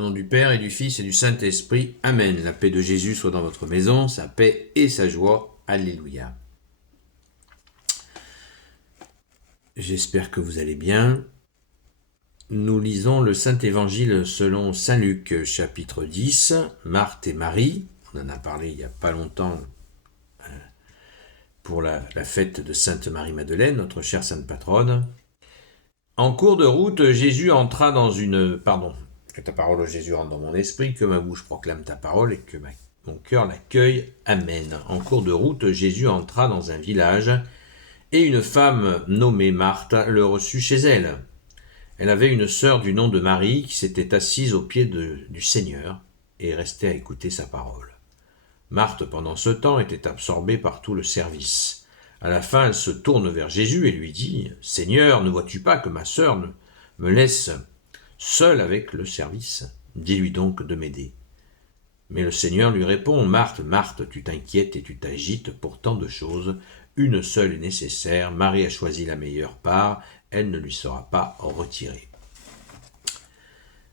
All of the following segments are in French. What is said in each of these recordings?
Au nom du Père et du Fils et du Saint-Esprit. Amen. La paix de Jésus soit dans votre maison, sa paix et sa joie. Alléluia. J'espère que vous allez bien. Nous lisons le Saint-Évangile selon Saint Luc, chapitre 10, Marthe et Marie. On en a parlé il n'y a pas longtemps pour la fête de Sainte Marie-Madeleine, notre chère Sainte Patronne. En cours de route, Jésus entra dans une... Que ta parole, Jésus, rentre dans mon esprit, que ma bouche proclame ta parole et que mon cœur l'accueille. Amen. En cours de route, Jésus entra dans un village et une femme nommée Marthe le reçut chez elle. Elle avait une sœur du nom de Marie qui s'était assise aux pieds du Seigneur et restait à écouter sa parole. Marthe, pendant ce temps, était absorbée par tout le service. À la fin, elle se tourne vers Jésus et lui dit « Seigneur, ne vois-tu pas que ma sœur me laisse seule avec le service ? Dis-lui donc de m'aider. » Mais le Seigneur lui répond « Marthe, Marthe, tu t'inquiètes et tu t'agites pour tant de choses. Une seule est nécessaire. Marie a choisi la meilleure part. Elle ne lui sera pas retirée. »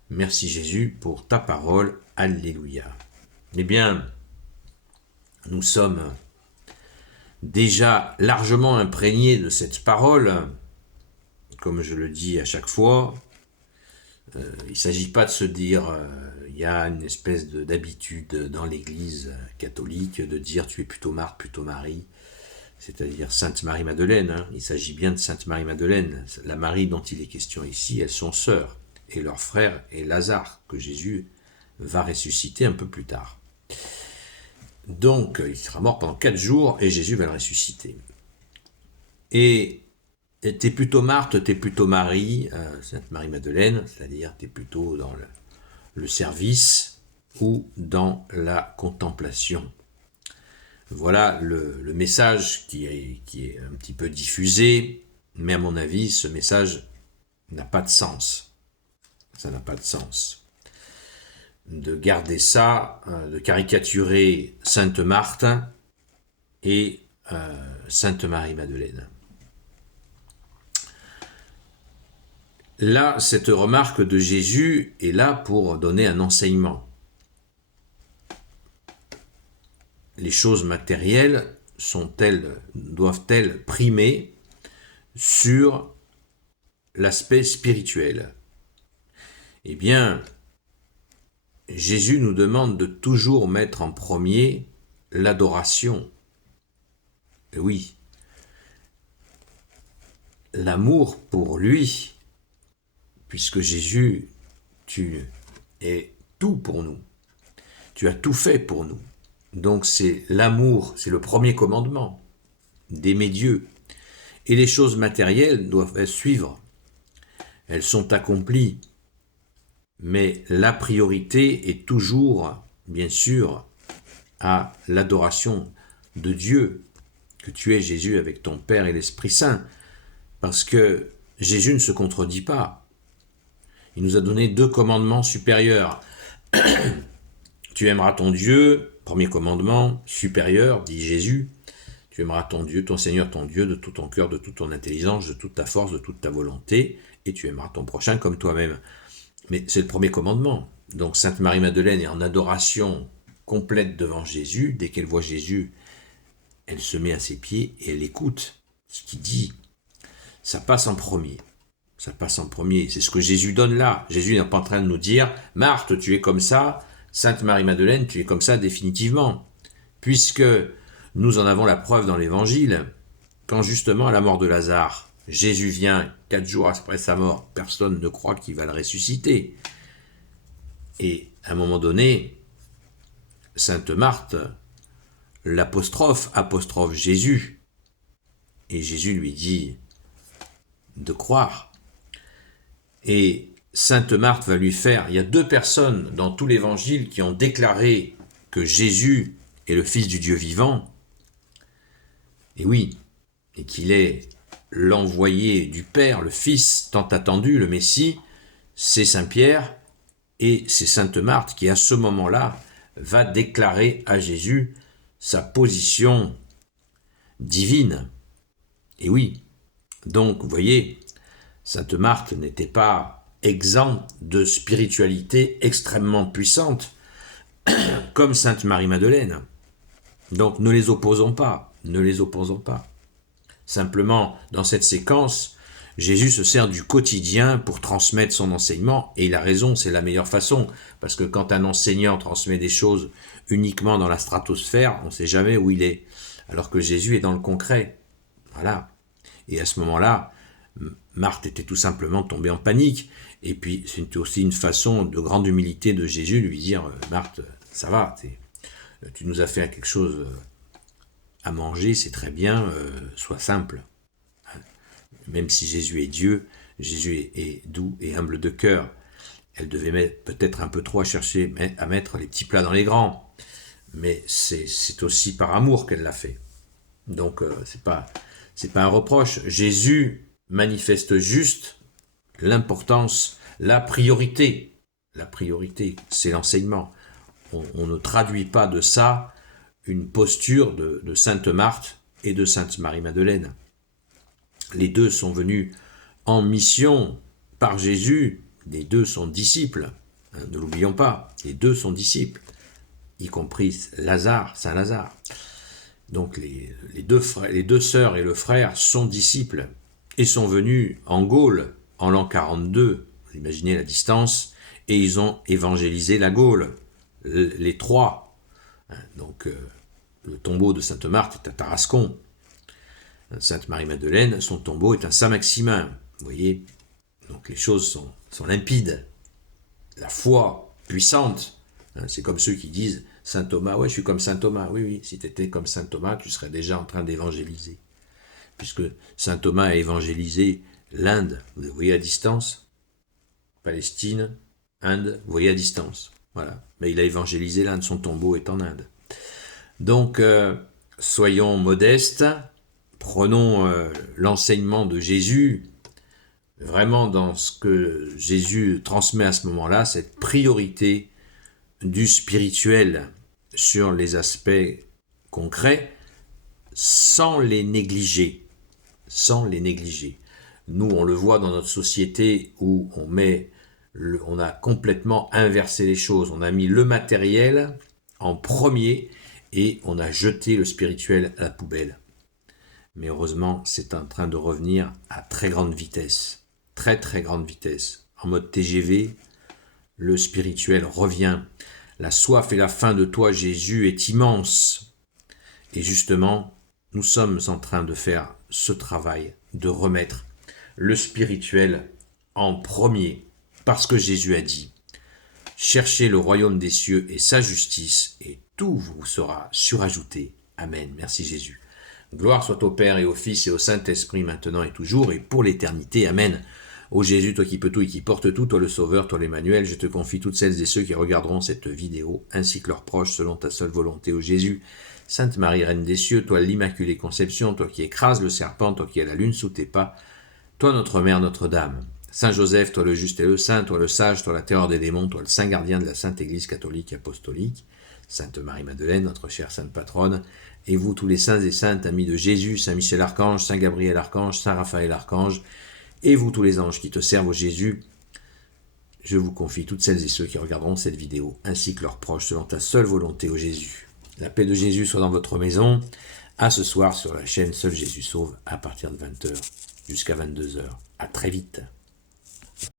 Merci Jésus pour ta parole. Alléluia. Eh bien, nous sommes déjà largement imprégnés de cette parole. Comme je le dis à chaque fois, il ne s'agit pas de se dire il y a une espèce d'habitude dans l'Église catholique de dire tu es plutôt Marthe, plutôt Marie, c'est-à-dire Sainte Marie-Madeleine. Il s'agit bien de Sainte Marie-Madeleine. La Marie dont il est question ici, elles sont sœurs, et leur frère est Lazare, que Jésus va ressusciter un peu plus tard. Donc, il sera mort pendant 4 jours et Jésus va le ressusciter. Et t'es plutôt Marthe, t'es plutôt Marie, Sainte Marie-Madeleine, c'est-à-dire t'es plutôt dans le service ou dans la contemplation. Voilà le message qui est un petit peu diffusé, mais à mon avis, ce message n'a pas de sens. Ça n'a pas de sens. De garder ça, de caricaturer Sainte Marthe et Sainte Marie-Madeleine. Là, cette remarque de Jésus est là pour donner un enseignement. Les choses matérielles doivent-elles primer sur l'aspect spirituel ? Eh bien, Jésus nous demande de toujours mettre en premier l'adoration. Et oui, l'amour pour lui, puisque Jésus, tu es tout pour nous. Tu as tout fait pour nous. Donc c'est l'amour, c'est le premier commandement, d'aimer Dieu. Et les choses matérielles doivent suivre. Elles sont accomplies. Mais la priorité est toujours, bien sûr, à l'adoration de Dieu, que tu es Jésus avec ton Père et l'Esprit Saint, parce que Jésus ne se contredit pas. Il nous a donné 2 commandements supérieurs. Tu aimeras ton Dieu, premier commandement, supérieur, dit Jésus. Tu aimeras ton Dieu, ton Seigneur, ton Dieu, de tout ton cœur, de toute ton intelligence, de toute ta force, de toute ta volonté, et tu aimeras ton prochain comme toi-même. Mais c'est le premier commandement. Donc Sainte Marie-Madeleine est en adoration complète devant Jésus. Dès qu'elle voit Jésus, elle se met à ses pieds et elle écoute ce qu'il dit. Ça passe en premier. Ça passe en premier. C'est ce que Jésus donne là. Jésus n'est pas en train de nous dire « Marthe, tu es comme ça. Sainte Marie-Madeleine, tu es comme ça définitivement. » Puisque nous en avons la preuve dans l'Évangile, quand justement à la mort de Lazare, Jésus vient 4 jours après sa mort, personne ne croit qu'il va le ressusciter. Et à un moment donné, Sainte Marthe apostrophe Jésus. Et Jésus lui dit de croire. Et Sainte Marthe va lui faire... Il y a 2 personnes dans tout l'Évangile qui ont déclaré que Jésus est le Fils du Dieu vivant. Et oui, et qu'il est l'envoyé du Père, le Fils tant attendu, le Messie, c'est Saint Pierre et c'est Sainte Marthe qui, à ce moment-là, va déclarer à Jésus sa position divine. Et oui, donc, vous voyez, Sainte Marthe n'était pas exempts de spiritualité extrêmement puissante, comme Sainte Marie-Madeleine. Donc ne les opposons pas, ne les opposons pas. Simplement, dans cette séquence, Jésus se sert du quotidien pour transmettre son enseignement, et il a raison, c'est la meilleure façon, parce que quand un enseignant transmet des choses uniquement dans la stratosphère, on ne sait jamais où il est, alors que Jésus est dans le concret. Voilà. Et à ce moment-là, Marthe était tout simplement tombée en panique, et puis c'était aussi une façon de grande humilité de Jésus de lui dire « Marthe, ça va, tu nous as fait quelque chose à manger, c'est très bien, sois simple. » Même si Jésus est Dieu, Jésus est doux et humble de cœur. Elle devait peut-être un peu trop chercher à mettre les petits plats dans les grands, mais c'est aussi par amour qu'elle l'a fait. Donc c'est pas un reproche. Jésus manifeste juste l'importance, la priorité. La priorité, c'est l'enseignement. On ne traduit pas de ça une posture de Sainte Marthe et de Sainte Marie-Madeleine. Les deux sont venus en mission par Jésus. Les deux sont disciples. Ne l'oublions pas, les deux sont disciples, y compris Lazare, Saint Lazare. Donc les deux sœurs et le frère sont disciples et sont venus en Gaule en l'an 42. Vous imaginez la distance, et ils ont évangélisé la Gaule, les trois. Donc le tombeau de Sainte Marthe est à Tarascon. Sainte Marie-Madeleine, son tombeau est à Saint-Maximin. Vous voyez, donc les choses sont limpides. La foi puissante, c'est comme ceux qui disent « Saint Thomas, ouais, je suis comme Saint Thomas. » Oui, si tu étais comme Saint Thomas, tu serais déjà en train d'évangéliser. Puisque Saint Thomas a évangélisé l'Inde, vous voyez à distance, Palestine, Inde, vous voyez à distance. Voilà. Mais il a évangélisé l'Inde, son tombeau est en Inde. Donc, soyons modestes, prenons l'enseignement de Jésus, vraiment dans ce que Jésus transmet à ce moment-là, cette priorité du spirituel sur les aspects concrets, sans les négliger. Sans les négliger. Nous, on le voit dans notre société où on a complètement inversé les choses. On a mis le matériel en premier et on a jeté le spirituel à la poubelle. Mais heureusement, c'est en train de revenir à très grande vitesse. Très très grande vitesse. En mode TGV, le spirituel revient. La soif et la faim de toi, Jésus, est immense. Et justement, nous sommes en train de faire ce travail, de remettre le spirituel en premier. Parce que Jésus a dit, cherchez le royaume des cieux et sa justice, et tout vous sera surajouté. Amen. Merci Jésus. Gloire soit au Père et au Fils et au Saint-Esprit, maintenant et toujours, et pour l'éternité. Amen. Ô Jésus, toi qui peux tout et qui portes tout, toi le Sauveur, toi l'Emmanuel, je te confie toutes celles et ceux qui regarderont cette vidéo, ainsi que leurs proches, selon ta seule volonté, ô Jésus. Sainte Marie, Reine des cieux, toi l'Immaculée Conception, toi qui écrases le serpent, toi qui as la lune sous tes pas, toi notre Mère, Notre-Dame. Saint Joseph, toi le juste et le saint, toi le sage, toi la terreur des démons, toi le saint gardien de la Sainte Église catholique et apostolique. Sainte Marie-Madeleine, notre chère Sainte Patronne, et vous tous les saints et saintes, amis de Jésus, Saint Michel Archange, Saint Gabriel Archange, Saint Raphaël Archange, et vous tous les anges qui te servent au Jésus, je vous confie toutes celles et ceux qui regarderont cette vidéo, ainsi que leurs proches, selon ta seule volonté, au Jésus. La paix de Jésus soit dans votre maison, à ce soir sur la chaîne Seul Jésus Sauve, à partir de 20h jusqu'à 22h. À très vite.